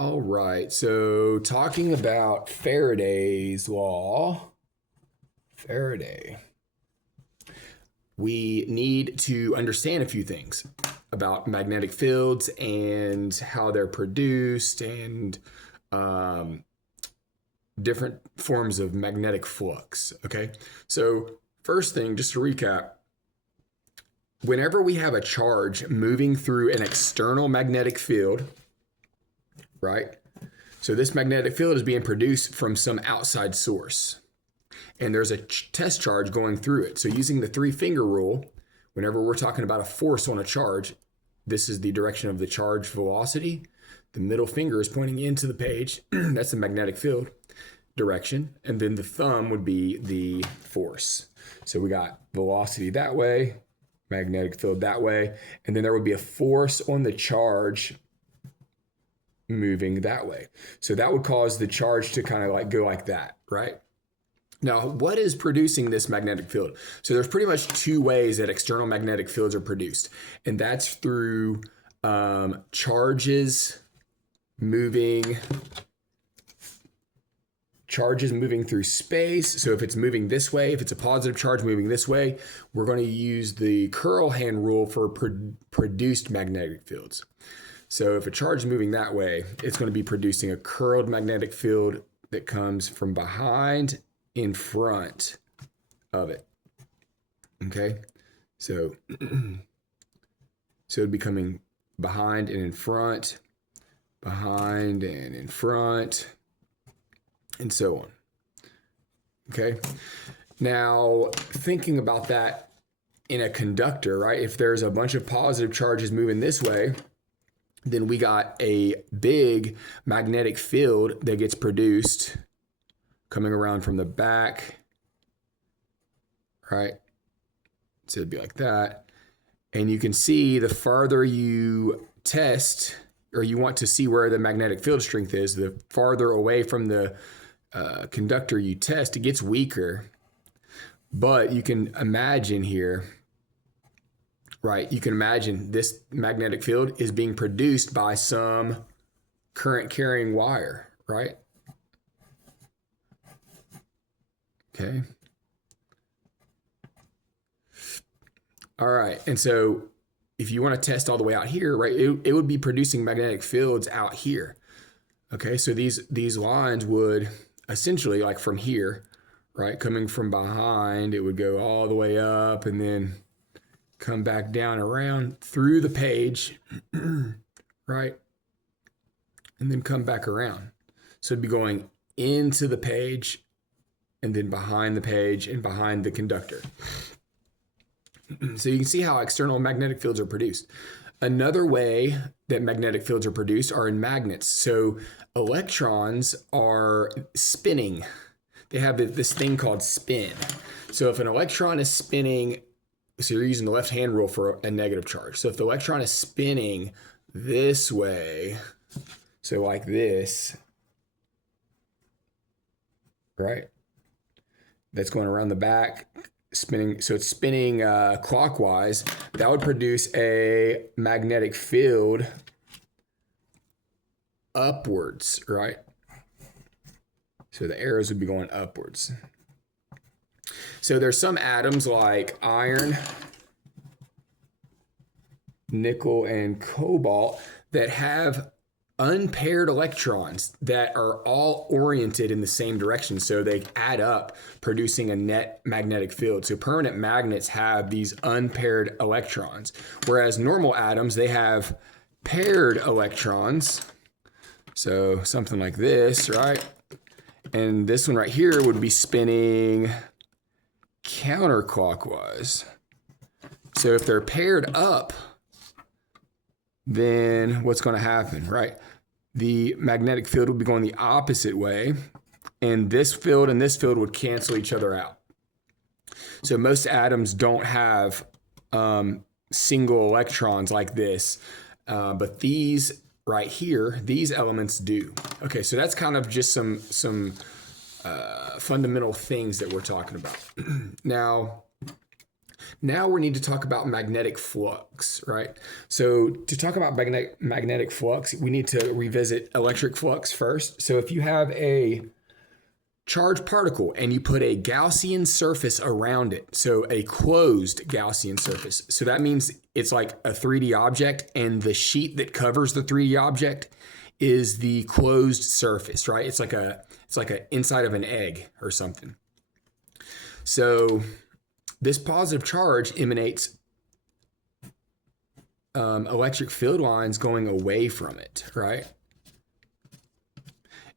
All right, so talking about Faraday's law, Faraday, we need to understand a few things about magnetic fields and how they're produced and um, different forms of magnetic flux. Okay, so first thing, just to recap, whenever we have a charge moving through an external magnetic field, right? So this magnetic field is being produced from some outside source, and there's a test charge going through it. So using the three-finger rule, whenever we're talking about a force on a charge, this is the direction of the charge velocity. The middle finger is pointing into the page. That's the magnetic field direction. And then the thumb would be the force. So we got velocity that way, magnetic field that way, and then there would be a force on the charge moving that way. So that would cause the charge to kind of like go like that, right? Now, what is producing this magnetic field? So there's pretty much two ways that external magnetic fields are produced, and that's through charges moving through space. So if it's moving this way, if it's a positive charge moving this way, we're going to use the curl hand rule for produced magnetic fields. So if a charge is moving that way, it's going to be producing a curled magnetic field that comes from behind in front of it. Okay, so it'd be coming behind and in front, behind and in front, and so on. Okay, now thinking about that in a conductor, right? If there's a bunch of positive charges moving this way, then we got a big magnetic field that gets produced coming around from the back, right? So it'd be like that. And you can see the farther you test, or you want to see where the magnetic field strength is, the farther away from the conductor you test, it gets weaker. But you can imagine here, right? You can imagine this magnetic field is being produced by some current carrying wire, right? Okay. All right. And so if you want to test all the way out here, right, it would be producing magnetic fields out here. Okay. So these lines would essentially, like from here, right, coming from behind, it would go all the way up and then come back down around through the page, right? And then come back around. So it'd be going into the page and then behind the page and behind the conductor. So you can see how external magnetic fields are produced. Another way that magnetic fields are produced are in magnets. So electrons are spinning. They have this thing called spin. So if an electron is spinning, so you're using the left-hand rule for a negative charge. So if the electron is spinning this way, so like this, right? That's going around the back, spinning. So it's spinning clockwise. That would produce a magnetic field upwards, right? So the arrows would be going upwards. So there's some atoms like iron, nickel, and cobalt that have unpaired electrons that are all oriented in the same direction. So they add up, producing a net magnetic field. So permanent magnets have these unpaired electrons, whereas normal atoms, they have paired electrons. So something like this, right? And this one right here would be spinning counterclockwise. So if they're paired up, then what's going to happen, right? The magnetic field would be going the opposite way, and this field would cancel each other out. So most atoms don't have single electrons like this, but these right here, these elements do. Okay, so that's kind of just some fundamental things that we're talking about. Now, Now we need to talk about magnetic flux, right? So to talk about magnetic flux, we need to revisit electric flux first. So if you have a charged particle and you put a Gaussian surface around it, so a closed Gaussian surface. So that means it's like a 3D object, and the sheet that covers the 3D object is the closed surface, right? It's like a inside of an egg or something. So this positive charge emanates electric field lines going away from it, right?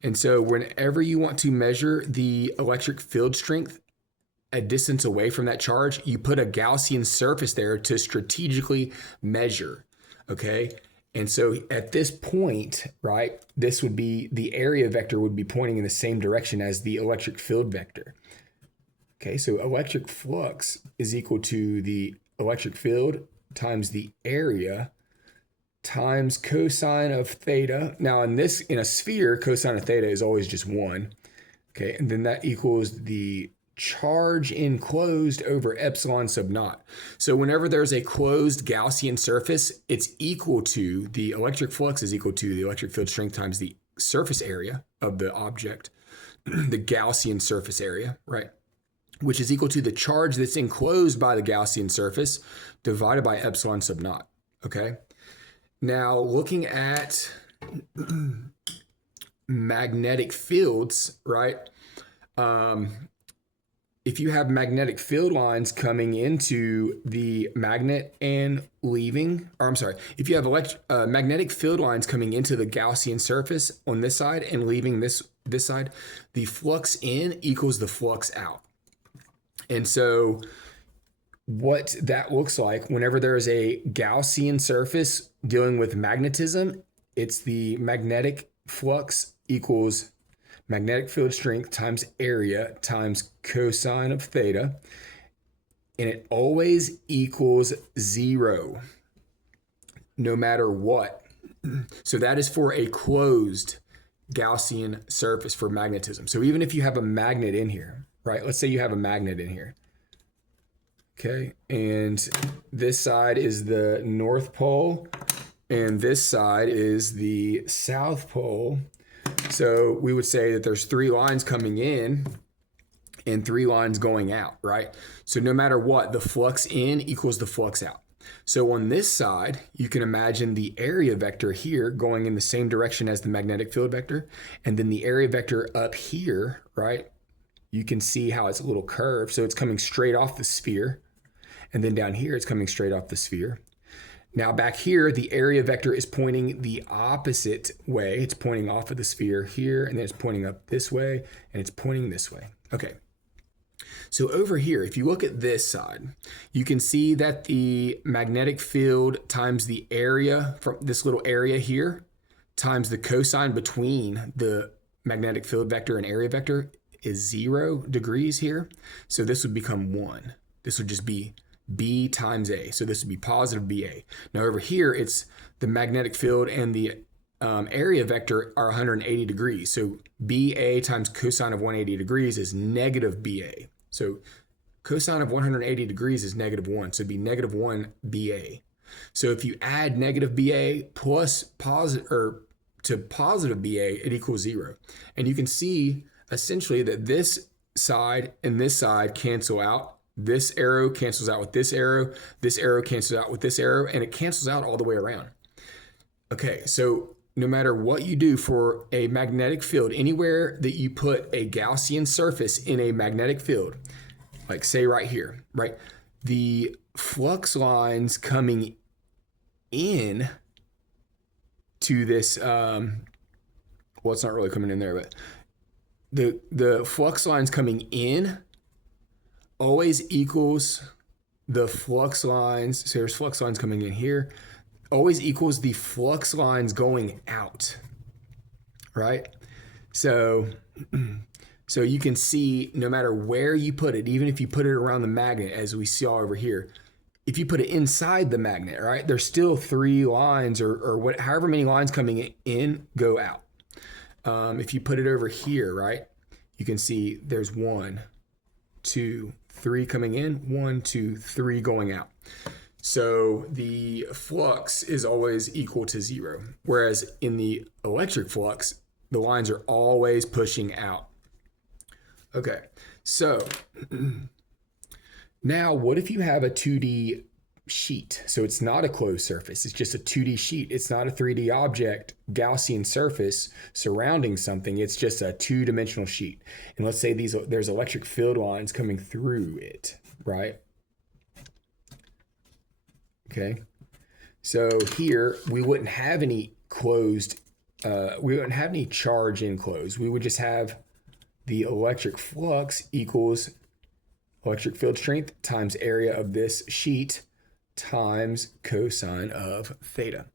And so whenever you want to measure the electric field strength a distance away from that charge, you put a Gaussian surface there to strategically measure, okay? And so at this point, right, this would be, the area vector would be pointing in the same direction as the electric field vector. Okay, so electric flux is equal to the electric field times the area times cosine of theta. Now in a sphere, cosine of theta is always just 1. Okay, and then that equals the charge enclosed over epsilon sub naught. So whenever there's a closed Gaussian surface, it's equal to, the electric flux is equal to the electric field strength times the surface area of the object, the Gaussian surface area, right? Which is equal to the charge that's enclosed by the Gaussian surface divided by epsilon sub naught, okay? Now, looking at magnetic fields, right? If you have magnetic field lines coming into the magnet and leaving, or I'm sorry, if you have magnetic field lines coming into the Gaussian surface on this side and leaving this side, the flux in equals the flux out. And so what that looks like whenever there is a Gaussian surface dealing with magnetism, it's the magnetic flux equals magnetic field strength times area times cosine of theta, and it always equals 0 no matter what. So that is for a closed Gaussian surface for magnetism. So even if you have a magnet in here, right? Let's say you have a magnet in here. Okay, and this side is the North Pole, and this side is the South Pole. So we would say that there's 3 lines coming in and 3 lines going out, right? So no matter what, the flux in equals the flux out. So on this side, you can imagine the area vector here going in the same direction as the magnetic field vector, and then the area vector up here, right? You can see how it's a little curved. So it's coming straight off the sphere. And then down here, it's coming straight off the sphere. Now back here, the area vector is pointing the opposite way. It's pointing off of the sphere here, and then it's pointing up this way, and it's pointing this way. Okay. So over here, if you look at this side, you can see that the magnetic field times the area from this little area here times the cosine between the magnetic field vector and area vector is 0 degrees here. So this would become 1. This would just be B times A. So this would be positive BA. Now over here, it's the magnetic field and the area vector are 180 degrees. So BA times cosine of 180 degrees is negative BA. So cosine of 180 degrees is negative 1. So it'd be negative 1 BA. So if you add negative BA plus to positive BA, it equals 0. And you can see essentially that this side and this side cancel out. This arrow cancels out with this arrow cancels out with this arrow, and it cancels out all the way around. Okay, so no matter what you do for a magnetic field, anywhere that you put a Gaussian surface in a magnetic field, like say right here, right, the flux lines coming in to this, well, it's not really coming in there, but the flux lines coming in always equals the flux lines. So there's flux lines coming in here, always equals the flux lines going out, right? So you can see no matter where you put it, even if you put it around the magnet, as we saw over here, if you put it inside the magnet, right, there's still 3 lines or however many lines coming in go out. If you put it over here, right, you can see there's 1, 2, 3 coming in, 1, 2, 3 going out. So the flux is always equal to 0. Whereas in the electric flux, the lines are always pushing out. Okay, so now what if you have a 2D sheet? So it's not a closed surface, it's just a 2D sheet. It's not a 3D object, Gaussian surface surrounding something. It's just a two-dimensional sheet. And let's say there's electric field lines coming through it, right? Okay, so here we wouldn't have any closed, we wouldn't have any charge enclosed. We would just have the electric flux equals electric field strength times area of this sheet times cosine of theta.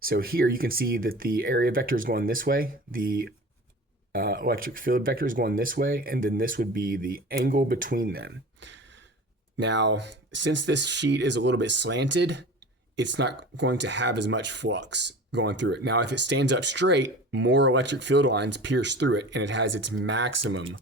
So here you can see that the area vector is going this way, the electric field vector is going this way, and then this would be the angle between them. Now, since this sheet is a little bit slanted, it's not going to have as much flux going through it. Now, if it stands up straight, more electric field lines pierce through it, and it has its maximum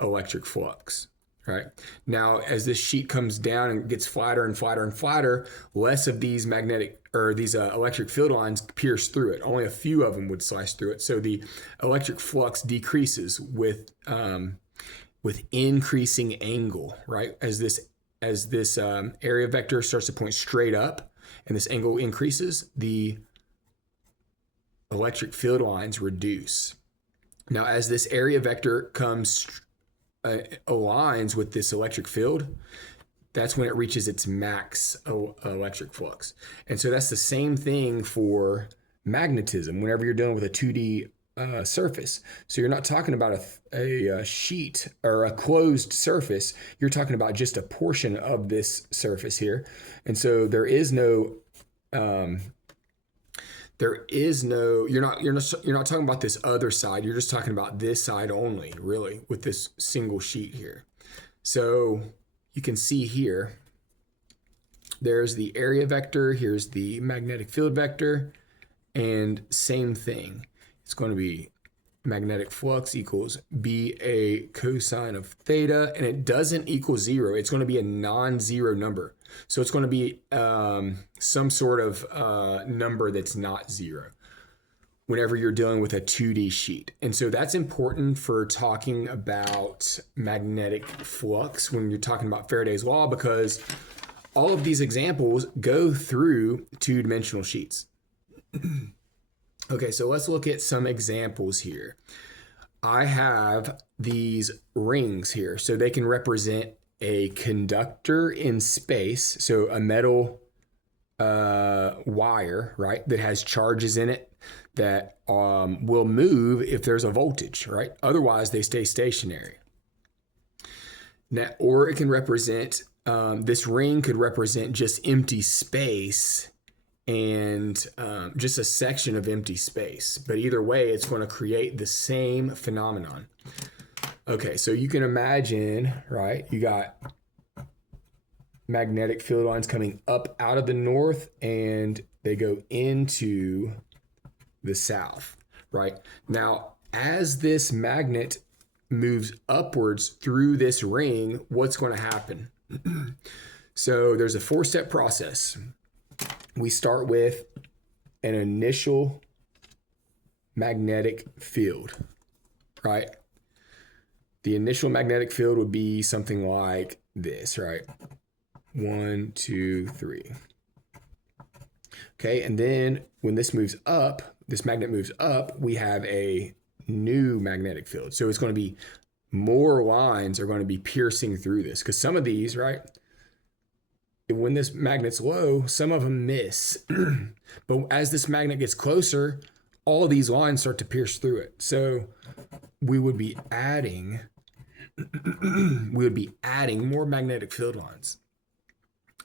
electric flux, right? Now, as this sheet comes down and gets flatter and flatter and flatter, less of these electric field lines pierce through it. Only a few of them would slice through it. So the electric flux decreases with increasing angle, right? As this area vector starts to point straight up and this angle increases, the electric field lines reduce. Now, as this area vector aligns with this electric field, that's when it reaches its max electric flux. And so that's the same thing for magnetism whenever you're dealing with a 2D surface. So you're not talking about a sheet or a closed surface. You're talking about just a portion of this surface here. And so you're not talking about this other side. You're just talking about this side only, really, with this single sheet here. So you can see here, there's the area vector, here's the magnetic field vector, and same thing. It's going to be magnetic flux equals BA cosine of theta, and it doesn't equal 0. It's going to be a non-zero number. So it's going to be some sort of number that's not 0 whenever you're dealing with a 2D sheet. And so that's important for talking about magnetic flux when you're talking about Faraday's law, because all of these examples go through two-dimensional sheets. Okay, so let's look at some examples here. I have these rings here, so they can represent a conductor in space, so a metal wire, right, that has charges in it that will move if there's a voltage, right? Otherwise, they stay stationary. Now, or it can represent, this ring could represent just empty space and just a section of empty space. But either way, it's going to create the same phenomenon. Okay, so you can imagine, right, you got magnetic field lines coming up out of the north and they go into the south, right? Now, as this magnet moves upwards through this ring, what's going to happen? So there's a 4-step process. We start with an initial magnetic field, right? The initial magnetic field would be something like this, right? 1, 2, 3. Okay, and then when this moves up, this magnet moves up, we have a new magnetic field. So it's going to be more lines are going to be piercing through this, because some of these, right, when this magnet's low, some of them miss. But as this magnet gets closer, all of these lines start to pierce through it. So we would be adding more magnetic field lines.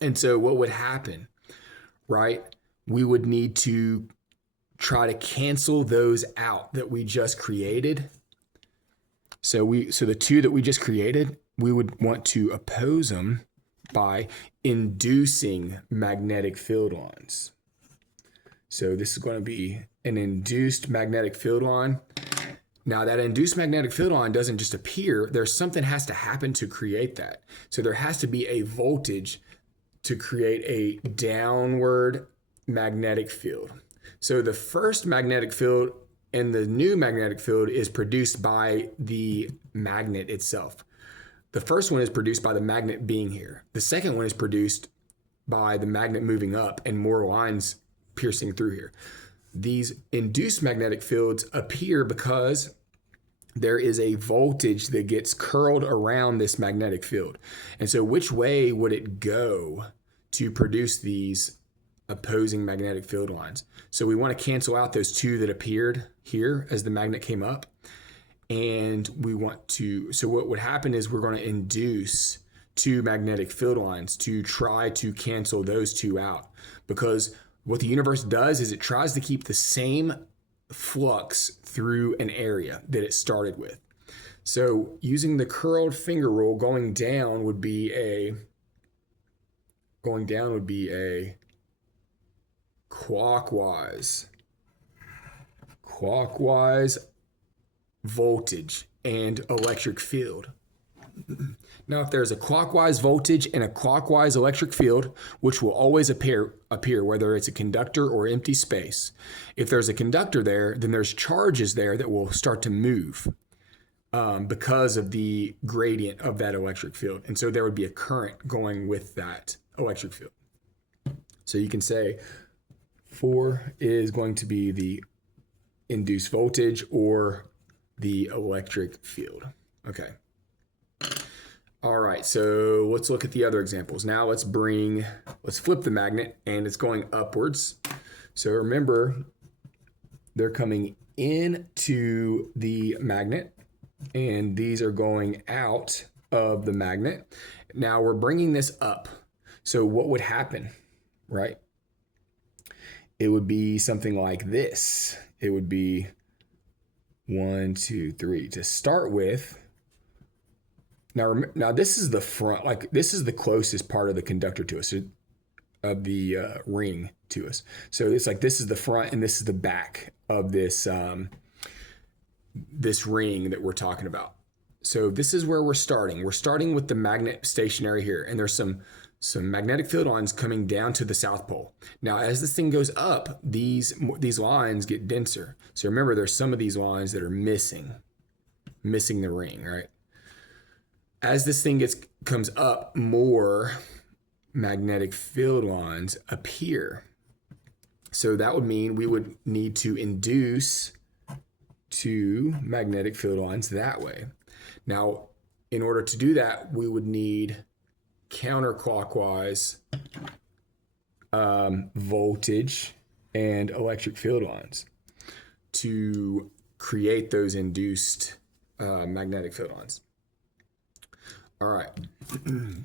And so what would happen, right? We would need to try to cancel those out that we just created. So the two that we just created, we would want to oppose them by inducing magnetic field lines. So this is going to be an induced magnetic field line. Now that induced magnetic field line doesn't just appear, there's something has to happen to create that. So there has to be a voltage to create a downward magnetic field. So the first magnetic field and the new magnetic field is produced by the magnet itself. The first one is produced by the magnet being here. The second one is produced by the magnet moving up and more lines piercing through here. These induced magnetic fields appear because there is a voltage that gets curled around this magnetic field. And so which way would it go to produce these opposing magnetic field lines? So we want to cancel out those two that appeared here as the magnet came up. And we want to, so what would happen is we're going to induce two magnetic field lines to try to cancel those two out. Because what the universe does is it tries to keep the same flux through an area that it started with. So using the curled finger rule, going down would be a clockwise voltage and electric field. Now, if there's a clockwise voltage and a clockwise electric field, which will always appear whether it's a conductor or empty space, if there's a conductor there, then there's charges there that will start to move because of the gradient of that electric field. And so there would be a current going with that electric field. So you can say 4 is going to be the induced voltage or the electric field. Okay. All right, so let's look at the other examples. Now let's flip the magnet, and it's going upwards. So remember, they're coming into the magnet, and these are going out of the magnet. Now we're bringing this up. So what would happen, right? It would be something like this. It would be 1, 2, 3 to start with. Now this is the front, like this is the closest part of the conductor to us, of the ring to us. So it's like this is the front and this is the back of this this ring that we're talking about. So this is where we're starting. We're starting with the magnet stationary here, and there's some magnetic field lines coming down to the South Pole. Now, as this thing goes up, these lines get denser. So remember, there's some of these lines that are missing the ring, right? As this thing comes up, more magnetic field lines appear. So that would mean we would need to induce two magnetic field lines that way. Now, in order to do that, we would need counterclockwise voltage and electric field lines to create those induced magnetic field lines. All right,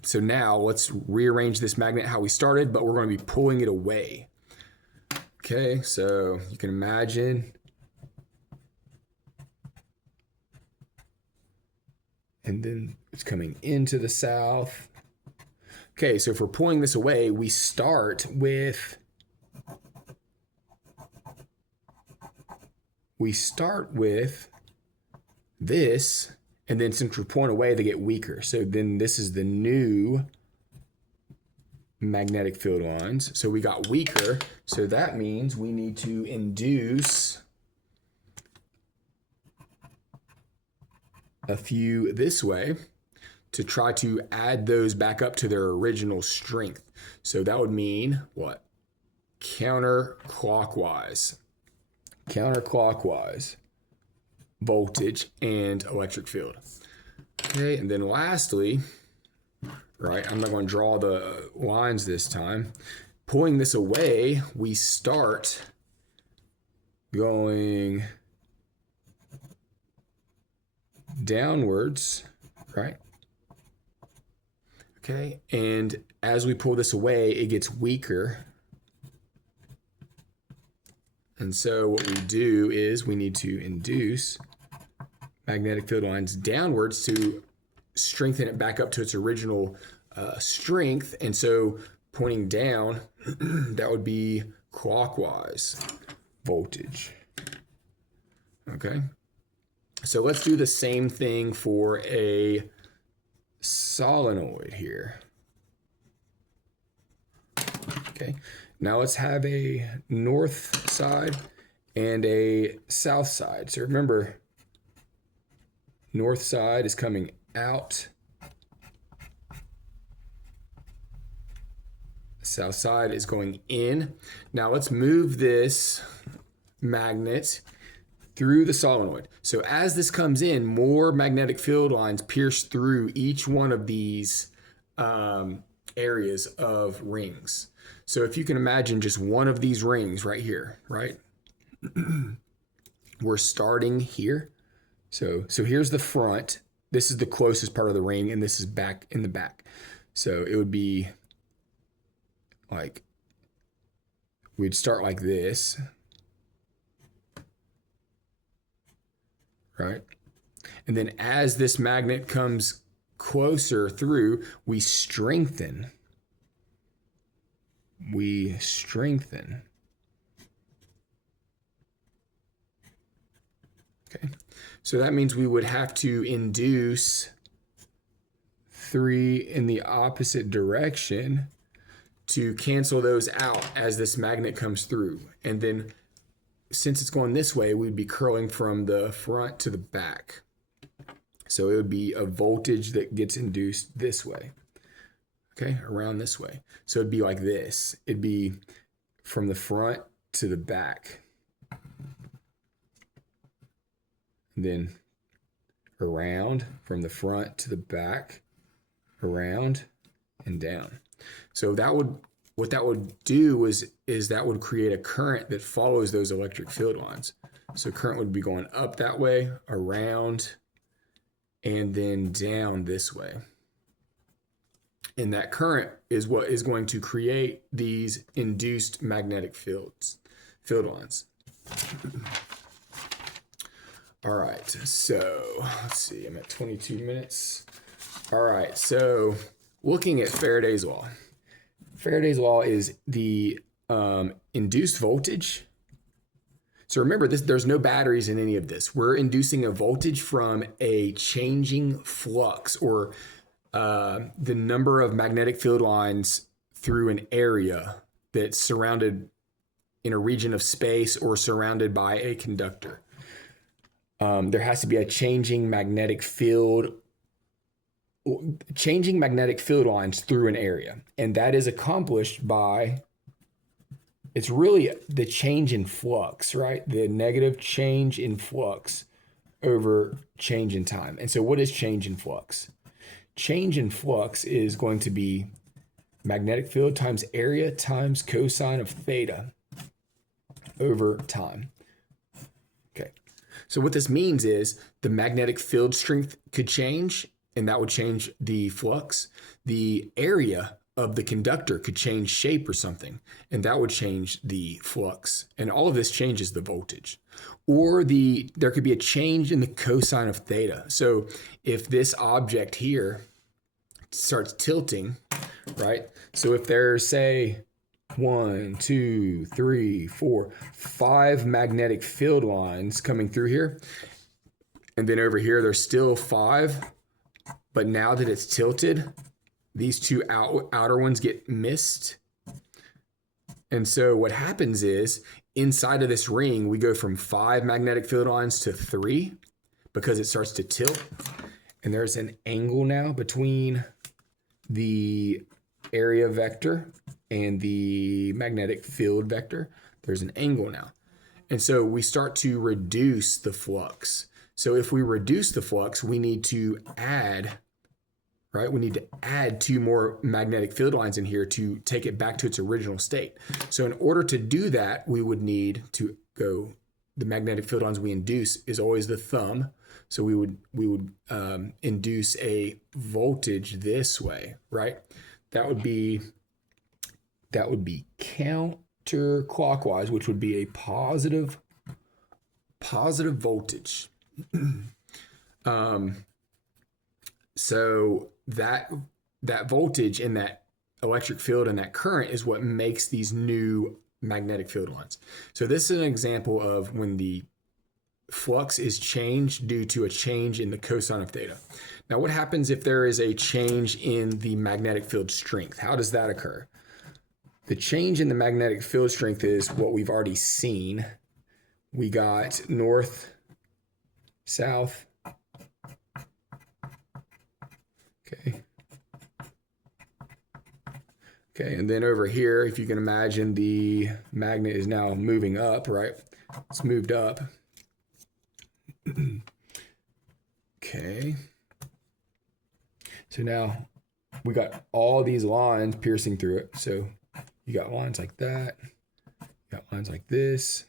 so now let's rearrange this magnet how we started, but we're going to be pulling it away. Okay, so you can imagine. And then it's coming into the south. Okay, so if we're pulling this away, we start with this, and then since we're pulling away, they get weaker. So then this is the new magnetic field lines. So we got weaker, so that means we need to induce a few this way to try to add those back up to their original strength. So that would mean what? Counterclockwise voltage and electric field. Okay, and then lastly, right, I'm not going to draw the lines this time. Pulling this away, we start going downwards, right? Okay, and as we pull this away, it gets weaker. And so what we do is we need to induce magnetic field lines downwards to strengthen it back up to its original strength. And so pointing down, that would be clockwise voltage. Okay. So let's do the same thing for a solenoid here. Okay, now let's have a north side and a south side. So remember, north side is coming out, south side is going in. Now let's move this magnet through the solenoid. So as this comes in, more magnetic field lines pierce through each one of these areas of rings. So if you can imagine just one of these rings right here, right? We're starting here. So here's the front. This is the closest part of the ring, and this is back in the back. So it would be like, we'd start like this, right? And then as this magnet comes closer through, we strengthen. We strengthen. Okay, so that means we would have to induce 3 in the opposite direction to cancel those out as this magnet comes through. And then since it's going this way, we'd be curling from the front to the back. So it would be a voltage that gets induced this way, okay, around this way. So it'd be like this. It'd be from the front to the back. And then around from the front to the back, around and down. So that would, what that would do is that would create a current that follows those electric field lines. So current would be going up that way, around, and then down this way. And that current is what is going to create these induced magnetic field lines. All right, so let's see, I'm at 22 minutes. All right, so looking at Faraday's law. Faraday's law is the induced voltage. So remember, there's no batteries in any of this. We're inducing a voltage from a changing flux, or the number of magnetic field lines through an area that's surrounded in a region of space or surrounded by a conductor. There has to be a changing magnetic field lines through an area. And that is accomplished by, it's really the change in flux, right? The negative change in flux over change in time. And so what is change in flux? Change in flux is going to be magnetic field times area times cosine of theta over time. Okay. So what this means is the magnetic field strength could change, and that would change the flux. The area of the conductor could change shape or something, and that would change the flux. And all of this changes the voltage. Or there could be a change in the cosine of theta. So if this object here starts tilting, right? So if there's, say, 1, 2, 3, 4, 5 magnetic field lines coming through here, and then over here there's still 5, but now that it's tilted, these two outer ones get missed. And so what happens is, inside of this ring, we go from 5 magnetic field lines to 3 because it starts to tilt. And there's an angle now between the area vector and the magnetic field vector. There's an angle now. And so we start to reduce the flux. So if we reduce the flux, we need to add, right? We need to add 2 more magnetic field lines in here to take it back to its original state. So in order to do that, we would need to go, the magnetic field lines we induce is always the thumb. So we would induce a voltage this way, right? That would be counterclockwise, which would be a positive voltage. So that voltage and that electric field and that current is what makes these new magnetic field lines. So this is an example of when the flux is changed due to a change in the cosine of theta. Now, what happens if there is a change in the magnetic field strength? How does that occur? The change in the magnetic field strength is what we've already seen. We got north, south. Okay. Okay, and then over here, if you can imagine, the magnet is now moving up, right? It's moved up. Okay. So now we got all these lines piercing through it. So you got lines like that. You got lines like this.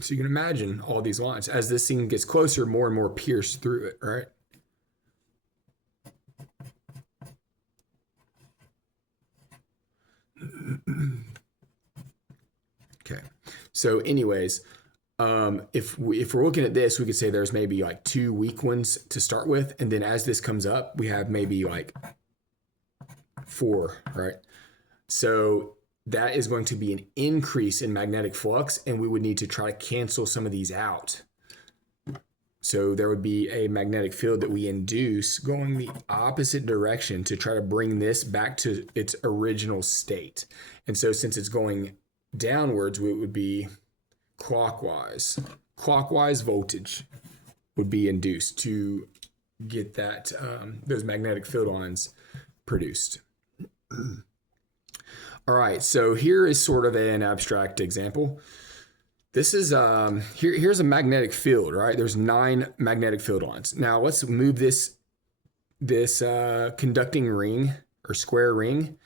So you can imagine all these lines. As this thing gets closer, more and more pierce through it, right? Okay. So anyways, if we're looking at this, we could say there's maybe like 2 weak ones to start with. And then as this comes up, we have maybe like 4, right? So that is going to be an increase in magnetic flux, and we would need to try to cancel some of these out. So there would be a magnetic field that we induce going the opposite direction to try to bring this back to its original state. And so since it's going downwards, it would be clockwise. Clockwise voltage would be induced to get that those magnetic field lines produced. All right, so here is sort of an abstract example. This is here's a magnetic field, right? There's 9 magnetic field lines. Now let's move this conducting ring or square ring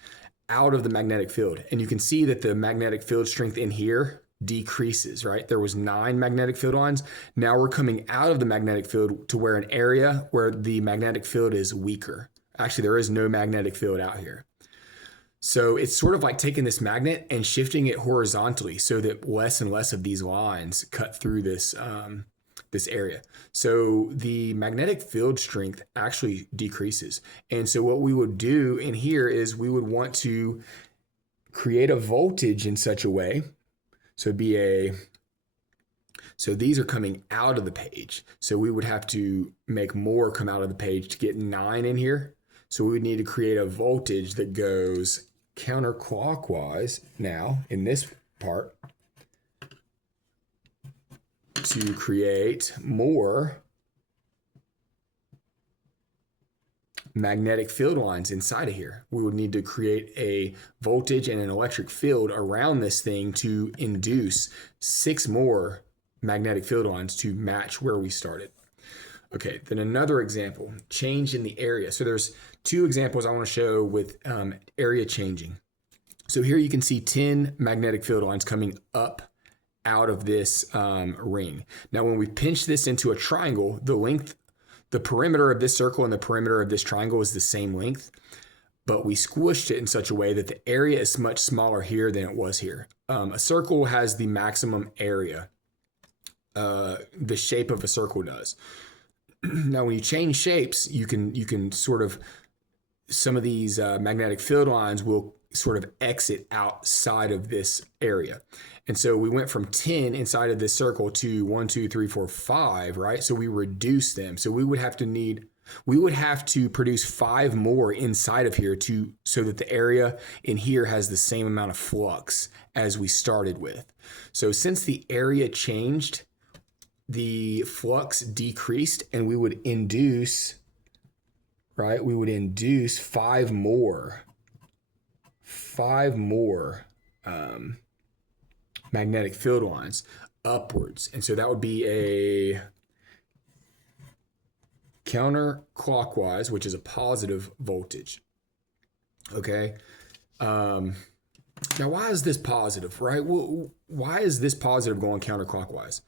out of the magnetic field, and you can see that the magnetic field strength in here decreases, right? There was 9 magnetic field lines. Now we're coming out of the magnetic field to where an area where the magnetic field is weaker. Actually, there is no magnetic field out here. So it's sort of like taking this magnet and shifting it horizontally so that less and less of these lines cut through this this area. So the magnetic field strength actually decreases. And so what we would do in here is we would want to create a voltage in such a way. So so these are coming out of the page. So we would have to make more come out of the page to get 9 in here. So we would need to create a voltage that goes counterclockwise now in this part to create more magnetic field lines inside of here. We would need to create a voltage and an electric field around this thing to induce 6 more magnetic field lines to match where we started. Okay, then another example, change in the area. So there's 2 examples I want to show with area changing. So here you can see 10 magnetic field lines coming up out of this ring. Now, when we pinch this into a triangle, the perimeter of this circle and the perimeter of this triangle is the same length, but we squished it in such a way that the area is much smaller here than it was here. A circle has the maximum area. The shape of a circle does. Now, when you change shapes, you can sort of, some of these magnetic field lines will sort of exit outside of this area. And so we went from 10 inside of this circle to 1, 2, 3, 4, 5, right? So we reduced them. So we would have to produce 5 more inside of here so that the area in here has the same amount of flux as we started with. So since the area changed, the flux decreased, and we would induce, right? We would induce 5 more magnetic field lines upwards. And so that would be a counterclockwise, which is a positive voltage. Okay. Now, why is this positive, right? Well, why is this positive going counterclockwise?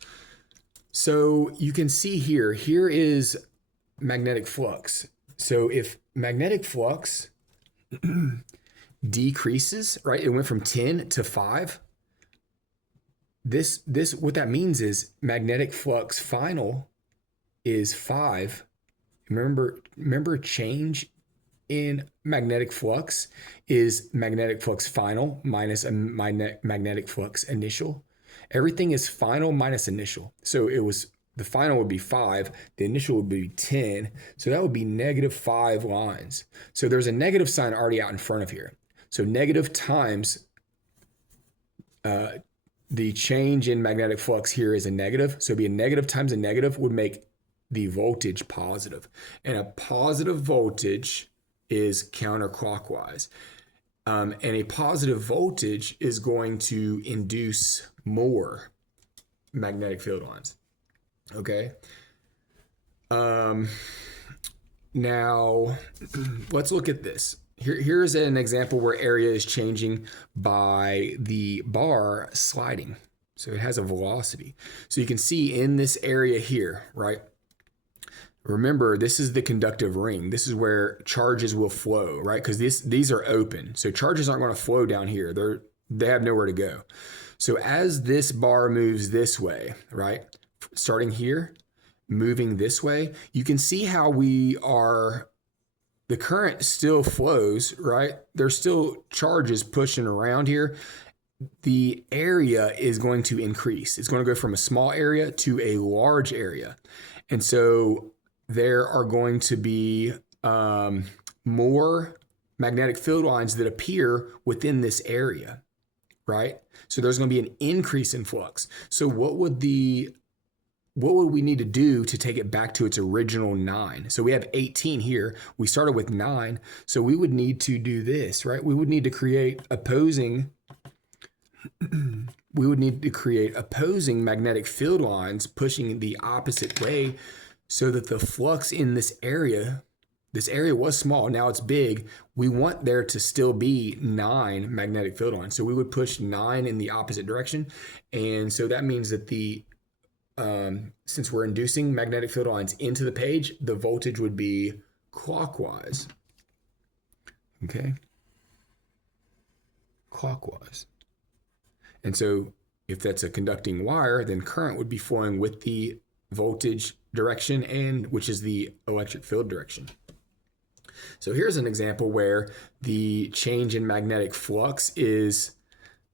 So you can see here is magnetic flux. So if magnetic flux decreases, right? It went from 10 to 5. This what that means is magnetic flux final is 5. Remember change in magnetic flux is magnetic flux final minus a magnetic flux initial. Everything is final minus initial. So the final would be 5, the initial would be 10. So that would be -5 lines. So there's a negative sign already out in front of here. So negative times the change in magnetic flux here is a negative. So it'd be a negative times a negative would make the voltage positive. And a positive voltage is counterclockwise. And a positive voltage is going to induce more magnetic field lines. Okay. Now, let's look at this. Here's an example where area is changing by the bar sliding. So it has a velocity. So you can see in this area here, right? Remember, this is the conductive ring. This is where charges will flow, right? Because these are open. So charges aren't going to flow down here. They have nowhere to go. So as this bar moves this way, right? Starting here, moving this way, you can see how the current still flows, right? There's still charges pushing around here. The area is going to increase. It's going to go from a small area to a large area. And so there are going to be more magnetic field lines that appear within this area, right? So there's going to be an increase in flux. So what would we need to do to take it back to its original 9? So we have 18 here. We started with 9. So we would need to do this, right? We would need to create opposing magnetic field lines pushing the opposite way so that the flux in this area was small, now it's big. We want there to still be 9 magnetic field lines. So we would push 9 in the opposite direction. And so that means that since we're inducing magnetic field lines into the page, the voltage would be clockwise. Okay? Clockwise. And so if that's a conducting wire, then current would be flowing with the voltage direction, and which is the electric field direction. So here's an example where the change in magnetic flux is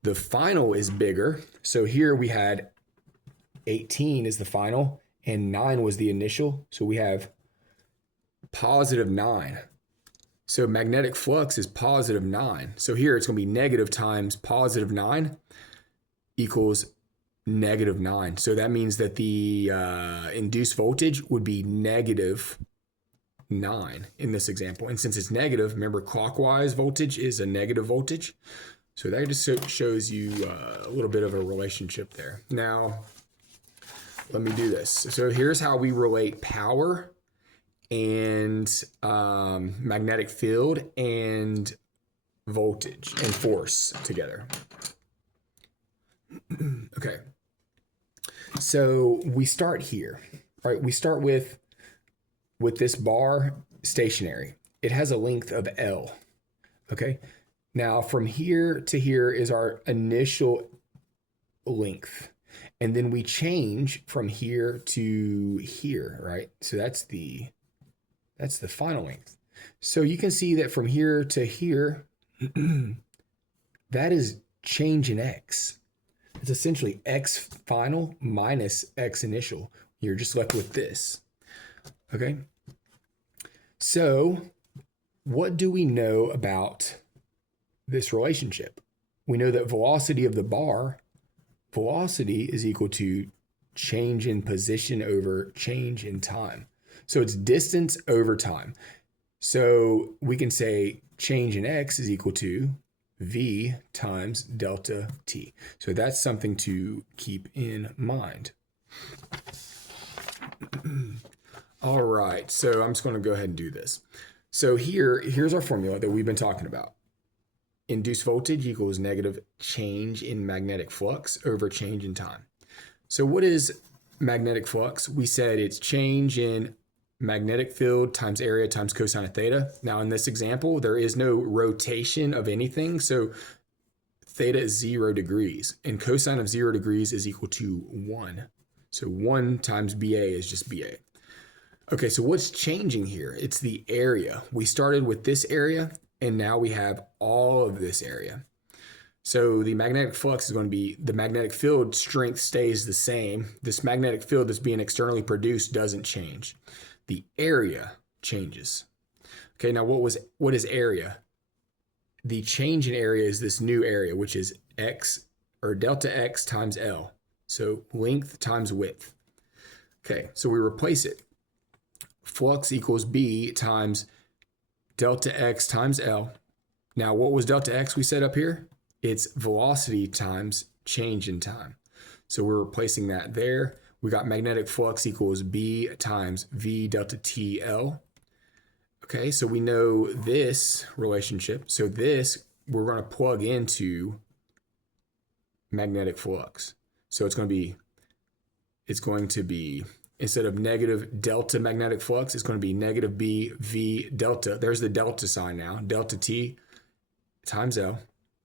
the final is bigger. So here we had 18 is the final and 9 was the initial. So we have +9. So magnetic flux is +9. So here it's going to be negative times +9 equals -9. So that means that the induced voltage would be -9 in this example. And since it's negative, remember clockwise voltage is a negative voltage. So that just shows you a little bit of a relationship there. Now, let me do this. So here's how we relate power and magnetic field and voltage and force together. Okay. So we start here, right? We start with this bar stationary. It has a length of L. Okay. Now from here to here is our initial length. And then we change from here to here, right? So that's the final length. So you can see that from here to here, that is change in X. It's essentially X final minus X initial. You're just left with this. Okay. So what do we know about this relationship? We know that velocity of the bar, velocity is equal to change in position over change in time. So it's distance over time. So we can say change in X is equal to V times delta T. So that's something to keep in mind. All right, so I'm just going to go ahead and do this. So here's our formula that we've been talking about. Induced voltage equals negative change in magnetic flux over change in time. So what is magnetic flux? We said it's change in magnetic field times area times cosine of theta. Now in this example, there is no rotation of anything. So theta is 0 degrees and cosine of 0 degrees is equal to 1. So 1 times BA is just BA. Okay, so what's changing here? It's the area. We started with this area, and now we have all of this area. So the magnetic flux is going to be, the magnetic field strength stays the same. This magnetic field that's being externally produced doesn't change. The area changes. Okay, now what is area? The change in area is this new area, which is x, or delta x times L. So length times width. Okay, so we replace it. Flux equals B times delta x times L. Now, what was delta x we said up here? It's velocity times change in time. So we're replacing that there. We got magnetic flux equals B times V delta TL. Okay, so we know this relationship. So this, we're going to plug into magnetic flux. So it's going to be, instead of negative delta magnetic flux, it's going to be negative B V delta. There's the delta sign now. Delta T times L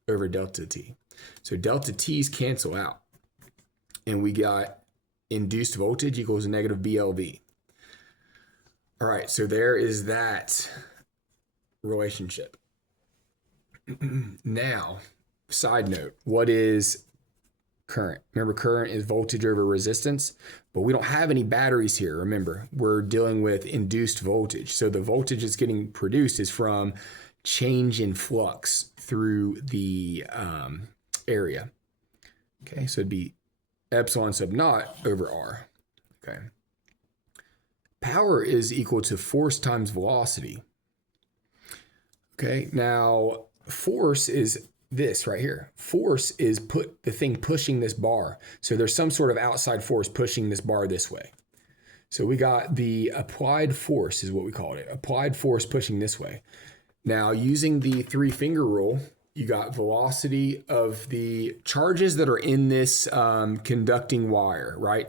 over delta T. So delta T's cancel out. And we got induced voltage equals negative BLV. All right, so there is that relationship. Now, side note, what is current? Remember, current is voltage over resistance, but we don't have any batteries here. Remember, we're dealing with induced voltage. So the voltage that's getting produced is from change in flux through the area. Okay, so it'd be epsilon sub naught over R. Okay. Power is equal to force times velocity. Okay, now force is this right here. Force is the thing pushing this bar. So there's some sort of outside force pushing this bar this way. So we got the applied force is what we called it. Applied force pushing this way. Now using the 3-finger rule, you got velocity of the charges that are in this conducting wire, right?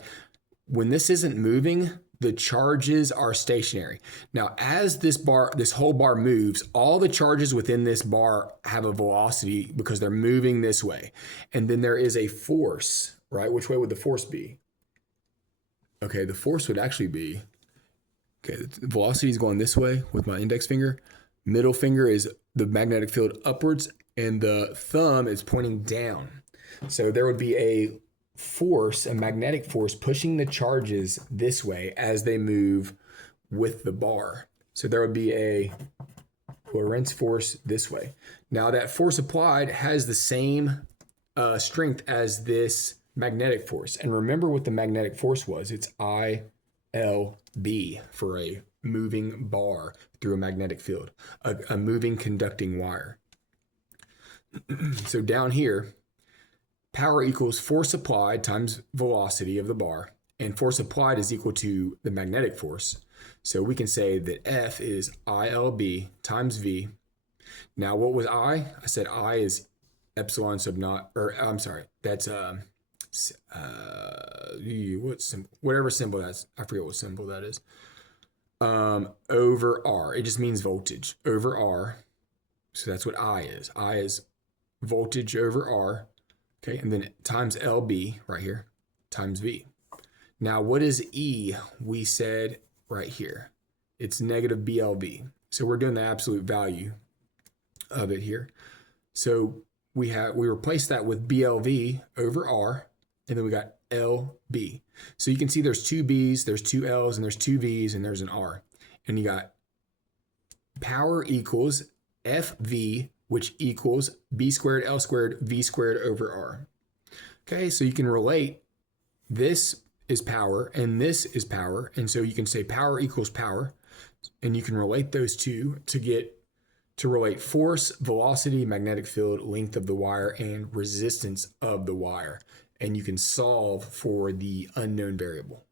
When this isn't moving, the charges are stationary. Now, as this whole bar moves, all the charges within this bar have a velocity because they're moving this way. And then there is a force, right? Which way would the force be? Okay, the force would actually be, okay, the velocity is going this way with my index finger. Middle finger is the magnetic field upwards, and the thumb is pointing down. So there would be a force, a magnetic force pushing the charges this way as they move with the bar. So there would be a Lorentz force this way. Now that force applied has the same strength as this magnetic force. And remember what the magnetic force was. It's ILB for a moving bar through a magnetic field, a moving conducting wire. So down here, power equals force applied times velocity of the bar, and force applied is equal to the magnetic force. So we can say that F is ILB times V. Now what was I? I said I is epsilon sub naught, or I'm sorry, that's whatever symbol that's, I forget what symbol that is. Over R. It just means voltage over R. So that's what I is. I is voltage over R. Okay, and then times LB right here, times V. Now, what is E? We said right here. It's negative BLV. So we're doing the absolute value of it here. So we replace that with BLV over R, and then we got LB. So you can see there's two B's, there's two L's, and there's two V's, and there's an R. And you got power equals FV, which equals B squared L squared V squared over R. Okay, so you can relate this is power and this is power. And so you can say power equals power, and you can relate those two to relate force, velocity, magnetic field, length of the wire, and resistance of the wire. And you can solve for the unknown variable.